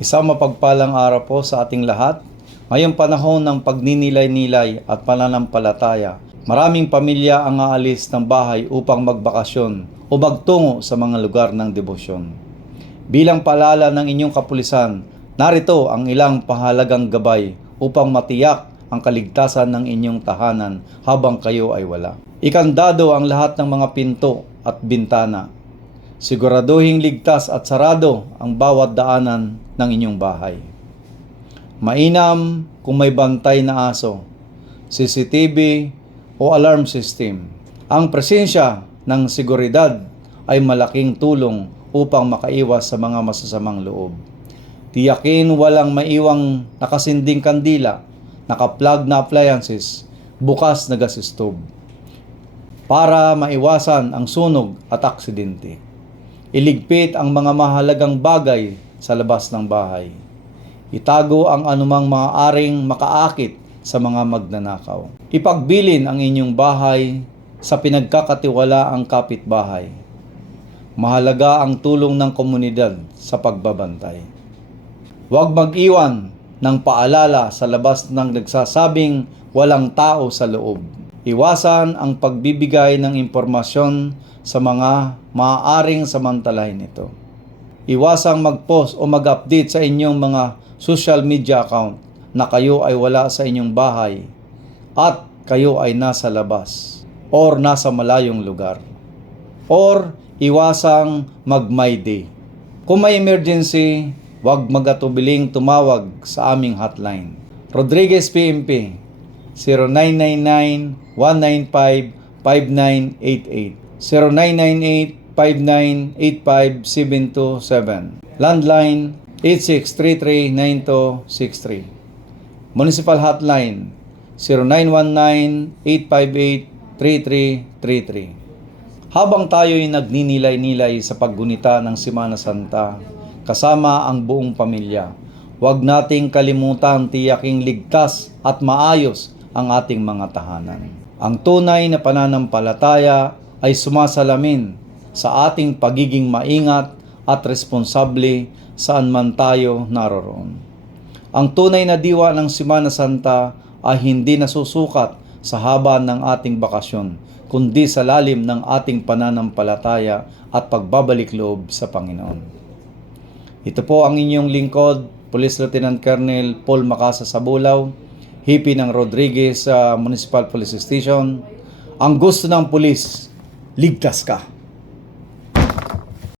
Isang mapagpalang araw po sa ating lahat. Ngayong panahon ng pagninilay-nilay at pananampalataya, maraming pamilya ang aalis ng bahay upang magbakasyon o magtungo sa mga lugar ng debosyon. Bilang paalala ng inyong kapulisan, narito ang ilang pahalagang gabay upang matiyak ang kaligtasan ng inyong tahanan habang kayo ay wala. Ikandado ang lahat ng mga pinto at bintana. Siguraduhing ligtas at sarado ang bawat daanan ng inyong bahay. Mainam kung may bantay na aso, CCTV o alarm system. Ang presensya ng seguridad ay malaking tulong upang makaiwas sa mga masasamang loob. Tiyakin walang maiwang nakasinding kandila, naka-plug na appliances, bukas na gas stove, para maiwasan ang sunog at aksidente. Iligpit ang mga mahalagang bagay sa labas ng bahay. Itago ang anumang maaaring makaakit sa mga magnanakaw. Ipagbilin ang inyong bahay sa pinagkakatiwalaang kapitbahay. Mahalaga ang tulong ng komunidad sa pagbabantay. Huwag mag-iwan ng paalala sa labas ng nagsasabing walang tao sa loob. Iwasan ang pagbibigay ng impormasyon sa mga maaaring samantalahin ito. Iwasang mag-post o mag-update sa inyong mga social media account na kayo ay wala sa inyong bahay at kayo ay nasa labas or nasa malayong lugar. Or iwasang mag-my day. Kung may emergency, huwag mag-atubiling tumawag sa aming hotline. Rodriguez PMP 0999-195-5988 0998-5985-727. Landline 8633-9263. Municipal Hotline 0919-858-3333. Habang tayo'y nagninilay-nilay sa paggunita ng Semana Santa, kasama ang buong pamilya, huwag nating kalimutan tiyaking ligtas at maayos ang ating mga tahanan. Ang tunay na pananampalataya ay sumasalamin sa ating pagiging maingat at responsable saan man tayo naroroon. Ang tunay na diwa ng Semana Santa ay hindi nasusukat sa haba ng ating bakasyon, kundi sa lalim ng ating pananampalataya at pagbabalik loob sa Panginoon. Ito po ang inyong lingkod, Police Lieutenant Colonel Paul Macasa Sabulaw, Hipi ng Rodriguez Municipal Police Station. Ang gusto ng pulis, ligtas ka.